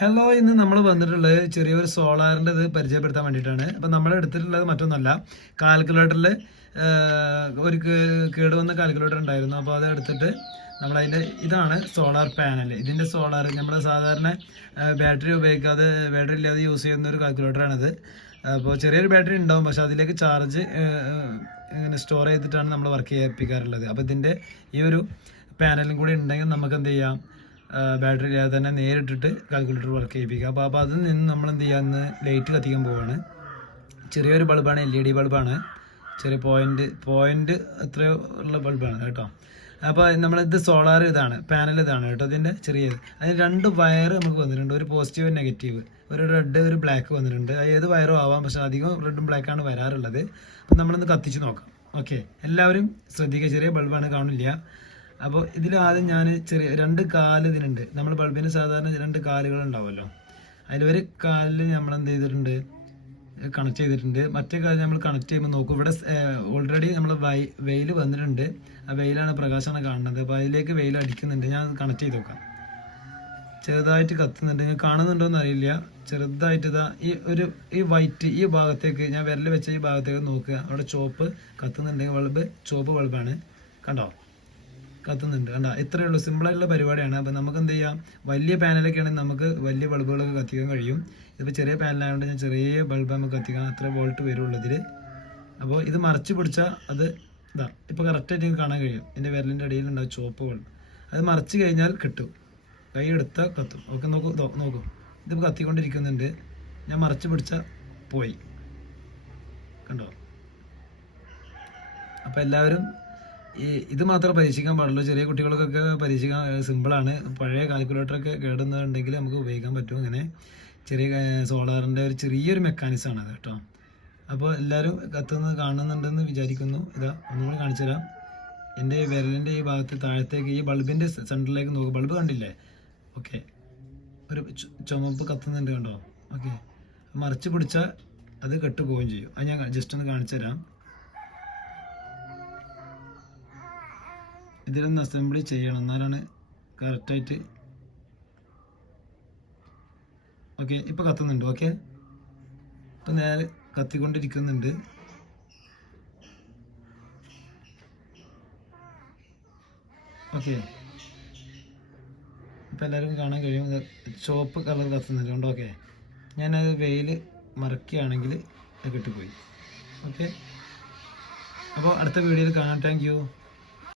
Hello, ഇന്ന് നമ്മൾ വന്നിട്ടുള്ളത് ചെറിയൊരു സോളാറിൻ്റെ ഇത് പരിചയപ്പെടുത്താൻ വേണ്ടിയിട്ടാണ്. അപ്പം നമ്മൾ എടുത്തിട്ടുള്ളത് മറ്റൊന്നല്ല, കാൽക്കുലേറ്ററിൽ ഒരു കേടുവന്ന കാൽക്കുലേറ്റർ ഉണ്ടായിരുന്നു. അപ്പോൾ അത് എടുത്തിട്ട് നമ്മളതിൻ്റെ ഇതാണ് സോളാർ പാനൽ. ഇതിൻ്റെ സോളാർ നമ്മൾ സാധാരണ ബാറ്ററി ഉപയോഗിക്കാതെ, ബാറ്ററി ഇല്ലാതെ യൂസ് ചെയ്യുന്ന ഒരു കാൽക്കുലേറ്ററാണിത്. അപ്പോൾ ചെറിയൊരു ബാറ്ററി ഉണ്ടാവും, പക്ഷെ അതിലേക്ക് ചാർജ് ഇങ്ങനെ സ്റ്റോർ ചെയ്തിട്ടാണ് നമ്മൾ വർക്ക് ചെയ്യിപ്പിക്കാറുള്ളത്. അപ്പോൾ ഇതിൻ്റെ ഈ ഒരു പാനലും കൂടി ഉണ്ടെങ്കിൽ നമുക്ക് എന്ത് ചെയ്യാം, ബാറ്ററി ഇല്ലാതെ തന്നെ നേരിട്ടിട്ട് കാൽക്കുലേറ്റർ വർക്ക് ചെയ്യിപ്പിക്കുക. അപ്പോൾ അതിൽ നിന്ന് നമ്മൾ എന്ത് ചെയ്യാമെന്ന് ലൈറ്റ് കത്തിക്കാൻ പോവുകയാണ്. ചെറിയൊരു ബൾബാണ്, LED ബൾബാണ്. ചെറിയ പോയിന്റ് എത്രയോ ഉള്ള ബൾബാണ് കേട്ടോ. അപ്പോൾ നമ്മളിത് സോളാർ ഇതാണ്, പാനൽ ഇതാണ് കേട്ടോ. അതിൻ്റെ ചെറിയത് അതിന് 2 വയർ നമുക്ക് വന്നിട്ടുണ്ട്, ഒരു പോസിറ്റീവ് നെഗറ്റീവ്, ഒരു റെഡ് ഒരു ബ്ലാക്ക് വന്നിട്ടുണ്ട്. ഏത് വയറും ആവാം, പക്ഷെ അധികം റെഡും ബ്ലാക്കാണ് വരാറുള്ളത്. അപ്പം നമ്മളൊന്ന് കത്തിച്ച് നോക്കാം. ഓക്കെ, എല്ലാവരും ശ്രദ്ധിക്കുക, ചെറിയ ബൾബാണ്, കാണില്ല. അപ്പോൾ ഇതിൽ ആദ്യം ഞാൻ ചെറിയ 2 കാല് ഇതിനുണ്ട്. നമ്മൾ ബൾബിന് സാധാരണ 2 കാലുകൾ ഉണ്ടാവുമല്ലോ, അതിലൊരു കാലിൽ നമ്മൾ എന്ത് ചെയ്തിട്ടുണ്ട്, കണക്ട് ചെയ്തിട്ടുണ്ട്. മറ്റേ കാല് നമ്മൾ കണക്ട് ചെയ്യുമ്പോൾ നോക്കും, ഇവിടെ ഓൾറെഡി നമ്മൾ വെയിൽ വന്നിട്ടുണ്ട്. ആ വെയിലാണ്, പ്രകാശമാണ് കാണുന്നത്. അപ്പോൾ അതിലേക്ക് വെയിൽ അടിക്കുന്നുണ്ട്. ഞാൻ കണക്ട് ചെയ്ത് നോക്കാം. ചെറുതായിട്ട് കത്തുന്നുണ്ട്, നിങ്ങൾ കാണുന്നുണ്ടോ എന്ന് അറിയില്ല. ചെറുതായിട്ട് ഇതാ ഈ വൈറ്റ് ഈ ഭാഗത്തേക്ക്, ഞാൻ വിരൽ വെച്ച ഈ ഭാഗത്തേക്ക് നോക്കുക, അവിടെ ചോപ്പ് കത്തുന്നുണ്ടെങ്കിൽ ബൾബ് ചോപ്പ് ബൾബാണ്. കണ്ടോ, കത്തുന്നുണ്ട്. കണ്ടോ, ഇത്രയേ ഉള്ളൂ, സിമ്പിളായിട്ടുള്ള പരിപാടിയാണ്. അപ്പോൾ നമുക്ക് എന്ത് ചെയ്യാം, വലിയ പാനലൊക്കെ ആണെങ്കിൽ നമുക്ക് വലിയ ബൾബുകളൊക്കെ കത്തിക്കാൻ കഴിയും. ഇതിപ്പോൾ ചെറിയ പാനലായതുകൊണ്ട് ഞാൻ ചെറിയ ബൾബ് നമുക്ക് കത്തിക്കാം, അത്ര വോൾട്ട് വരുള്ളൂ ഇതിൽ. അപ്പോൾ ഇത് മറച്ച് പിടിച്ചാൽ അത് ഇതാ ഇപ്പോൾ കറക്റ്റായിട്ട് നിങ്ങൾക്ക് കാണാൻ കഴിയും. എൻ്റെ വിരലിൻ്റെ അടിയിലുണ്ടാവും ചുവപ്പ് ബൾബ്. അത് മറച്ച് കഴിഞ്ഞാൽ കിട്ടും, കൈ എടുത്താൽ കത്തും. ഓക്കെ, നോക്കൂ ഇതിപ്പോൾ കത്തിക്കൊണ്ടിരിക്കുന്നുണ്ട്. ഞാൻ മറച്ച് പിടിച്ചാൽ പോയി, കണ്ടോ. അപ്പോൾ എല്ലാവരും ഇത് മാത്രമേ പരീക്ഷിക്കാൻ പാടുള്ളൂ. ചെറിയ കുട്ടികൾക്കൊക്കെ പരീക്ഷിക്കാൻ സിമ്പിളാണ്. പഴയ കാൽക്കുലേറ്ററൊക്കെ കേടുന്നുണ്ടെങ്കിൽ നമുക്ക് ഉപയോഗിക്കാൻ പറ്റും. ഇങ്ങനെ ചെറിയ സോളാറിൻ്റെ ഒരു ചെറിയൊരു മെക്കാനിസമാണ് അത് കേട്ടോ. അപ്പോൾ എല്ലാവരും കത്തുന്നത് കാണുന്നുണ്ടെന്ന് വിചാരിക്കുന്നു. ഇതാ ഒന്നുകൂടി കാണിച്ചു തരാം. എൻ്റെ വിരലിൻ്റെ ഈ ഭാഗത്ത് താഴത്തേക്ക് ഈ ബൾബിൻ്റെ സെൻറ്ററിലേക്ക് നോക്കുക, ബൾബ് കണ്ടില്ലേ. ഓക്കെ, ഒരു ചുമപ്പ് കത്തുന്നുണ്ട് കണ്ടോ. ഓക്കെ, മറിച്ച് പിടിച്ചാൽ അത് കെട്ടുപോവുകയും ചെയ്യും. അത് ഞാൻ ജസ്റ്റ് ഒന്ന് കാണിച്ചു തരാം. ഇതിലൊന്ന് അസംബ്ലി ചെയ്യണം, എന്നാലാണ് കറക്റ്റായിട്ട്. ഓക്കെ, ഇപ്പോൾ കത്തുന്നുണ്ട്. ഓക്കെ, ഇപ്പം നേരെ കത്തിക്കൊണ്ടിരിക്കുന്നുണ്ട്. ഓക്കെ, ഇപ്പം എല്ലാവരും കാണാൻ കഴിയും, ചുവപ്പ് കളർ കത്തുന്നുണ്ട് കൊണ്ട്. ഓക്കെ, ഞാനത് വെയിൽ മറക്കുകയാണെങ്കിൽ അത് കിട്ടിപ്പോയി. ഓക്കെ, അപ്പോൾ അടുത്ത വീഡിയോയിൽ കാണാം. Thank you.